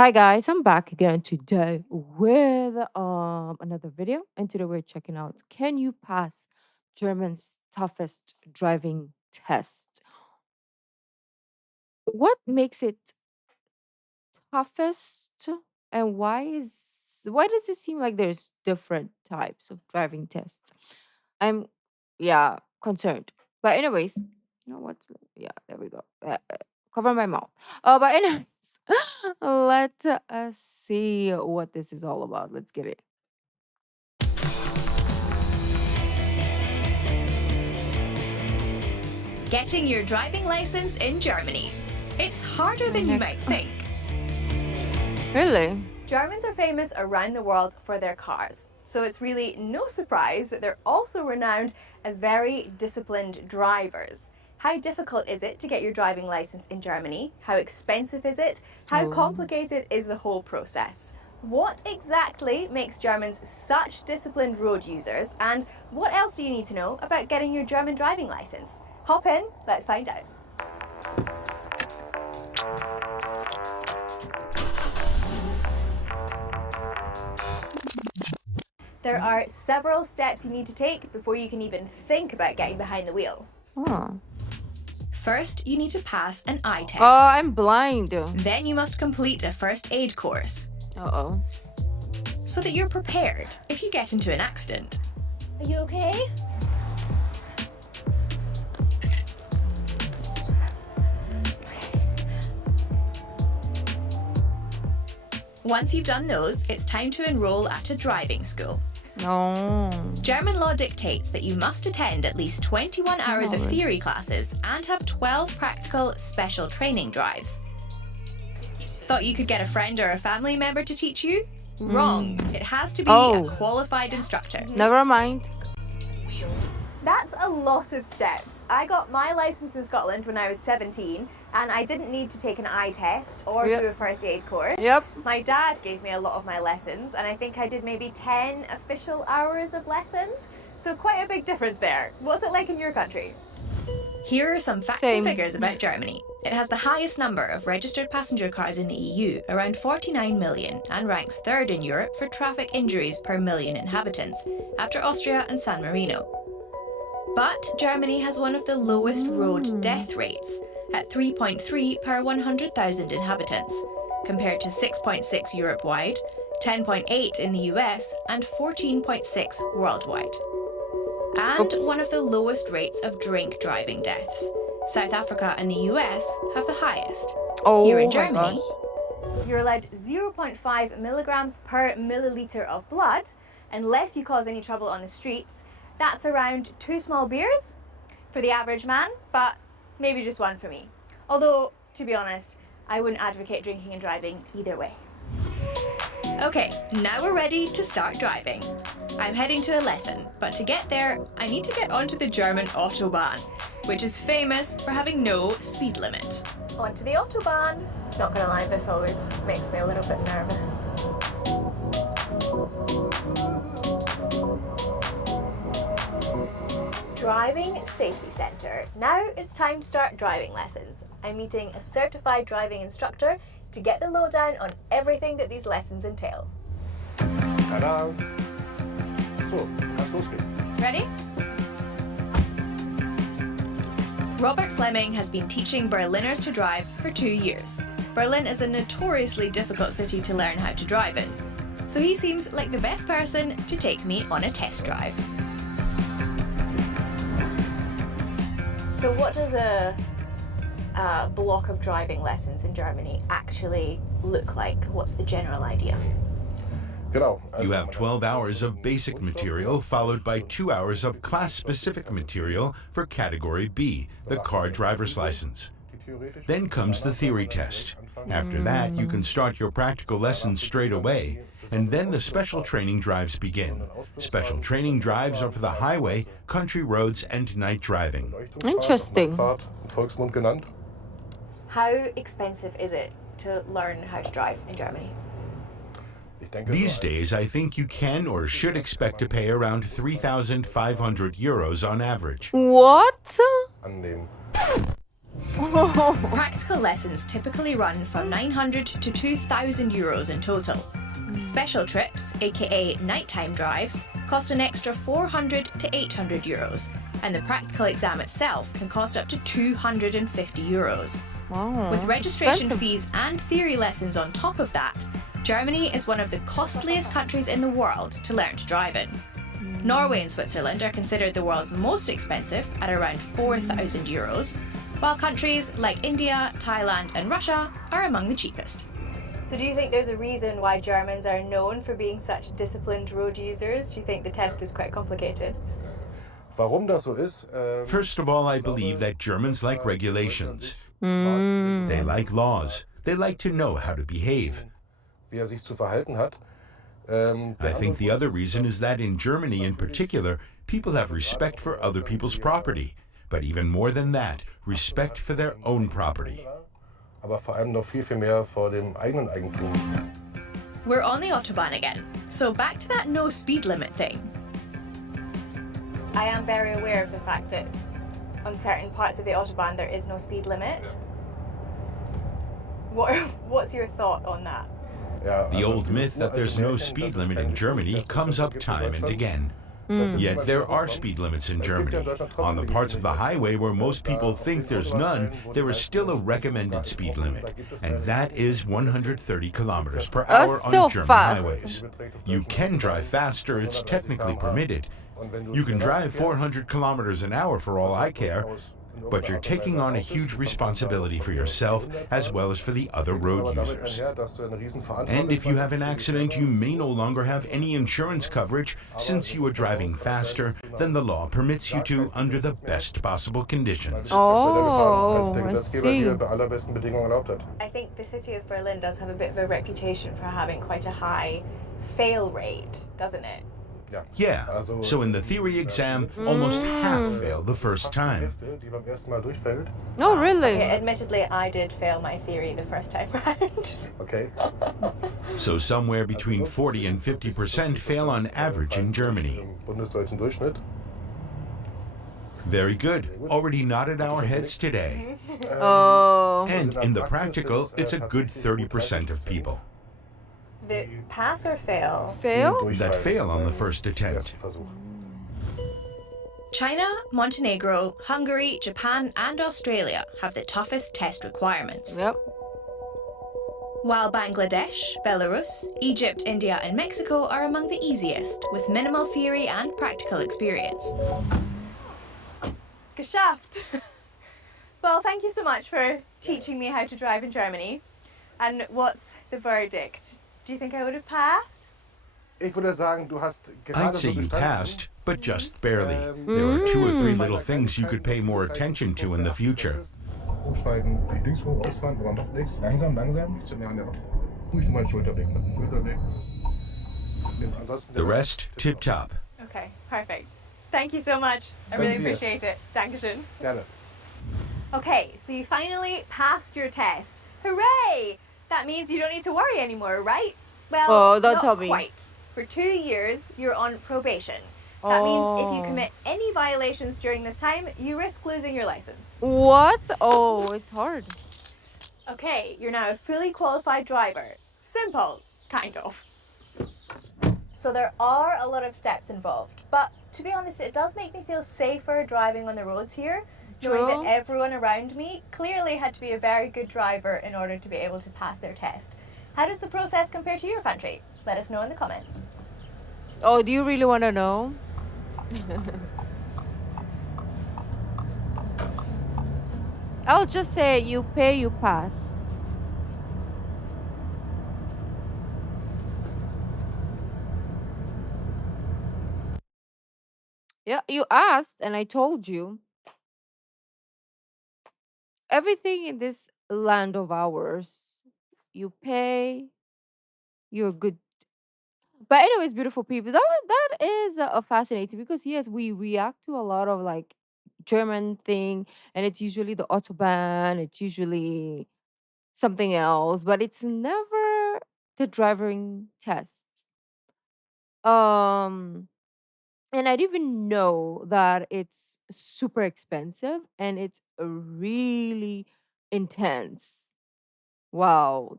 Hi guys, I'm back again today with another video, and today we're checking out, can you pass German's toughest driving test? What makes it toughest, and why does it seem like there's different types of driving tests? I'm yeah, concerned. But anyways, you know what? Yeah, there we go. Cover my mouth. But anyways, let us see what this is all about. Let's get it. Getting your driving license in Germany. It's harder than you might think. Really? Germans are famous around the world for their cars, so it's really no surprise that they're also renowned as very disciplined drivers. How difficult is it to get your driving license in Germany? How expensive is it? How complicated is the whole process? What exactly makes Germans such disciplined road users, and what else do you need to know about getting your German driving license? Hop in, let's find out. There are several steps you need to take before you can even think about getting behind the wheel. Oh. First, you need to pass an eye test. Oh, I'm blind. Then you must complete a first aid course Uh-oh. so that you're prepared if you get into an accident. Are you okay? Once you've done those, it's time to enroll at a driving school. No. German law dictates that you must attend at least 21 hours of theory classes and have 12 practical special training drives. Thought you could get a friend or a family member to teach you? Wrong. It has to be a qualified instructor. Never mind. That's a lot of steps. I got my license in Scotland when I was 17, and I didn't need to take an eye test or do a first aid course. Yep. My dad gave me a lot of my lessons, and I think I did maybe 10 official hours of lessons. So quite a big difference there. What's it like in your country? Here are some facts and figures about Germany. It has the highest number of registered passenger cars in the EU, around 49 million, and ranks third in Europe for traffic injuries per million inhabitants, after Austria and San Marino. But Germany has one of the lowest road death rates, at 3.3 per 100,000 inhabitants, compared to 6.6 Europe-wide, 10.8 in the US, and 14.6 worldwide. And one of the lowest rates of drink driving deaths. South Africa and the US have the highest. Here in Germany, you're allowed 0.5 milligrams per milliliter of blood, unless you cause any trouble on the streets. That's around 2 small beers for the average man, but maybe just 1 for me. Although, to be honest, I wouldn't advocate drinking and driving either way. Okay, now we're ready to start driving. I'm heading to a lesson, but to get there, I need to get onto the German Autobahn, which is famous for having no speed limit. Onto the Autobahn. Not gonna lie, this always makes me a little bit nervous. Driving Safety Centre. Now it's time to start driving lessons. I'm meeting a certified driving instructor to get the lowdown on everything that these lessons entail. Tada! So, lass losgehen. Ready? Robert Fleming has been teaching Berliners to drive for 2 years. Berlin is a notoriously difficult city to learn how to drive in, so he seems like the best person to take me on a test drive. So what does a block of driving lessons in Germany actually look like? What's the general idea? You have 12 hours of basic material, followed by 2 hours of class-specific material for Category B, the car driver's license. Then comes the theory test. After that, you can start your practical lessons straight away, and then the special training drives begin. Special training drives are for the highway, country roads, and night driving. Interesting. Volksmund genannt. How expensive is it to learn how to drive in Germany? These days, I think you can or should expect to pay around 3,500 euros on average. What? Annehmen. Practical lessons typically run from 900 to 2,000 euros in total. Special trips, aka nighttime drives, cost an extra 400 to 800 euros, and the practical exam itself can cost up to 250 euros. Wow, With that's registration expensive. fees and theory lessons on top of that, Germany is one of the costliest countries in the world to learn to drive in. Norway and Switzerland are considered the world's most expensive at around 4,000 euros, while countries like India, Thailand, and Russia are among the cheapest. So do you think there's a reason why Germans are known for being such disciplined road users? Do you think the test is quite complicated? Warum das so ist? First of all, I believe that Germans like regulations. They like laws. They like to know how to behave. Wie sich zu verhalten hat. I think the other reason is that in Germany in particular, people have respect for other people's property. But even more than that, respect for their own property. Aber vor allem noch viel, viel mehr vor dem eigenen Eigentum. We're on the Autobahn again, so back to that no speed limit thing. I am very aware of the fact that on certain parts of the Autobahn there is no speed limit. What's your thought on that? Ja, The also old myth that there's no speed limit in Germany comes up time and again. Yet there are speed limits in Germany. On the parts of the highway where most people think there's none, there is still a recommended speed limit, and that is 130 kilometers per hour still on German fast. highways. You can drive faster, it's technically permitted. You can drive 400 kilometers an hour for all I care, but you're taking on a huge responsibility for yourself as well as for the other road users. And if you have an accident, you may no longer have any insurance coverage since you are driving faster than the law permits you to under the best possible conditions. Oh, der I Gesetzgeber see. dir bei allerbesten Bedingungen erlaubt hat. I think the city of Berlin does have a bit of a reputation for having quite a high fail rate, doesn't it? Yeah, so in the theory exam, almost half fail the first time. Die beim ersten Mal durchfällt. No, really. Okay, admittedly, I did fail my theory the first time round. Okay. So somewhere between 40 and 50% fail on average in Germany. Im bundesdeutschen Durchschnitt. Very good. Already nodded our heads today. Oh, And in the practical, it's a good 30% of people The pass or fail? fail? that fail on the first Ersten attempt. Versuch. China, Montenegro, Hungary, Japan, and Australia have the toughest test requirements. Yep. While Bangladesh, Belarus, Egypt, India, and Mexico are among the easiest, with minimal theory and practical experience. Geschafft! Well, thank you so much for teaching me how to drive in Germany. And what's the verdict? Do you think I would have passed? Ich würde sagen, du hast gerade I'd say so you bestanden. passed, but just barely. There are 2 or 3 little things you could pay more attention to in the future. Umsteigen, die Linksfuhr ausfahren, aber macht nichts. Langsam, langsam, nicht zu nah an der Wand. Ruhig nur meinen Schulterblick mit dem Schulterblick. Ansonsten The rest, tip top. Okay, perfect. Thank you so much. I really Thank you. appreciate it. Dankeschön. Gerne. Okay, so you finally passed your test. Hooray! That means you don't need to worry anymore, right? Well, Oh, don't not tell me. quite. For 2 years, you're on probation. That means if you Oh. commit any violations during this time, you risk losing your license. What? Oh, it's hard. Okay, you're now a fully qualified driver. Simple, kind of. So there are a lot of steps involved, but to be honest, it does make me feel safer driving on the roads here, knowing that True. everyone around me clearly had to be a very good driver in order to be able to pass their test. How does the process compare to your country? Let us know in the comments. Oh, do you really want to know? I'll just say you pay, you pass. Yeah, you asked, and I told you. Everything in this land of ours, you pay, you're good. But anyways, beautiful people, that is fascinating because yes, we react to a lot of like German thing, and it's usually the autobahn, it's usually something else, but it's never the driving tests. Um, And I didn't even know that it's super expensive and it's really intense. Wow,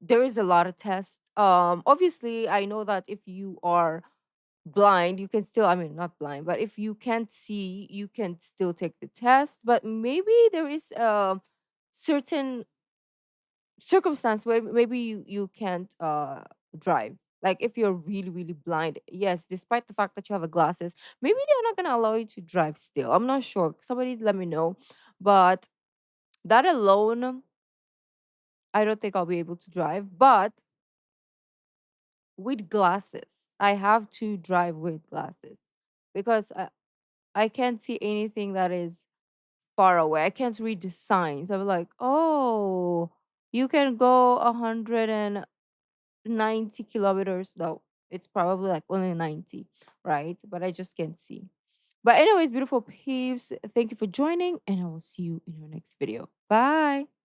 there is a lot of tests. Obviously, I know that if you are blind, you can still, I mean, not blind, but if you can't see, you can still take the test. But maybe there is a certain circumstance where maybe you can't drive. Like if you're really, really blind, yes, despite the fact that you have a glasses, maybe they're not gonna allow you to drive still. I'm not sure. Somebody let me know. But that alone, I don't think I'll be able to drive. But with glasses, I have to drive with glasses because I can't see anything that is far away. I can't read the signs. I'm like, oh, you can go 190 kilometers. No, it's probably like only 90, right? But I just can't see. But anyways, beautiful peeps, thank you for joining, and I will see you in your next video. Bye.